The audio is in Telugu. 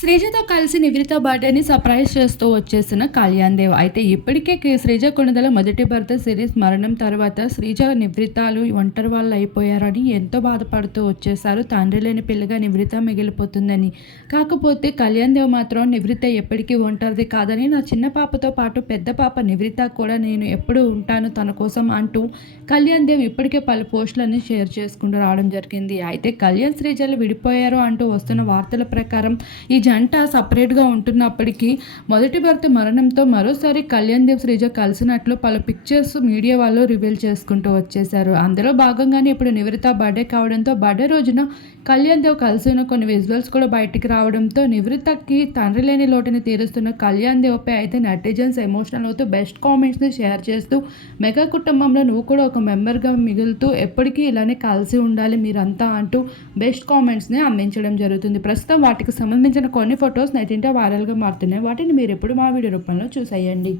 శ్రీజతో కలిసి నివృత్త బర్త్డేని సర్ప్రైజ్ చేస్తూ వచ్చేసిన కళ్యాణ్ దేవ్. అయితే ఇప్పటికే కే- శ్రీజ కొనుదల మొదటి భర్త సిరీస్ మరణం తర్వాత శ్రీజ నివృత్తాలు ఒంటరి వాళ్ళు అయిపోయారని ఎంతో బాధపడుతూ వచ్చేసారు తండ్రి లేని పిల్లగా నివృత్త మిగిలిపోతుందని. కాకపోతే కళ్యాణ్ దేవ్ మాత్రం నివృత్త ఎప్పటికీ ఒంటరిది కాదని నా చిన్న పాపతో పాటు పెద్ద పాప నివృత్త కూడా నేను ఎప్పుడు ఉంటాను తన కోసం అంటూ కళ్యాణ్ దేవ్ ఇప్పటికే పలు పోస్టులని షేర్ చేసుకుంటూ రావడం జరిగింది. అయితే కళ్యాణ్ శ్రీజలు విడిపోయారు అంటూ వస్తున్న వార్తల ప్రకారం ఈ జంట సపరేట్గా ఉంటున్నప్పటికీ మొదటి భర్త మరణంతో మరోసారి కళ్యాణ్ దేవ్ శ్రీజ కలిసినట్లు పలు పిక్చర్స్ మీడియా వాళ్ళు రివీల్ చేసుకుంటూ వచ్చేసారు అందులో భాగంగానే ఇప్పుడు నివృత బర్త్డే కావడంతో బర్త్డే రోజున కళ్యాణ్ దేవ్ కలిసిన కొన్ని విజువల్స్ కూడా బయటికి రావడంతో నివృత్తకి తండ్రి లేని లోటుని తీరుస్తున్న కళ్యాణ్ దేవ్పై అయితే నెటిజన్స్ ఎమోషనల్ అవుతూ బెస్ట్ కామెంట్స్ని షేర్ చేస్తూ మెగా కుటుంబంలో నువ్వు కూడా ఒక మెంబర్గా మిగులుతూ ఎప్పటికీ ఇలానే కలిసి ఉండాలి మీరంతా అంటూ బెస్ట్ కామెంట్స్ని అందించడం జరుగుతుంది. ప్రస్తుతం వాటికి సంబంధించిన కొన్ని ఫొటోస్ నెట్టింట వైరల్గా మారుతున్నాయి. వాటిని మీరు ఎప్పుడు మా వీడియో రూపంలో చూసేయండి.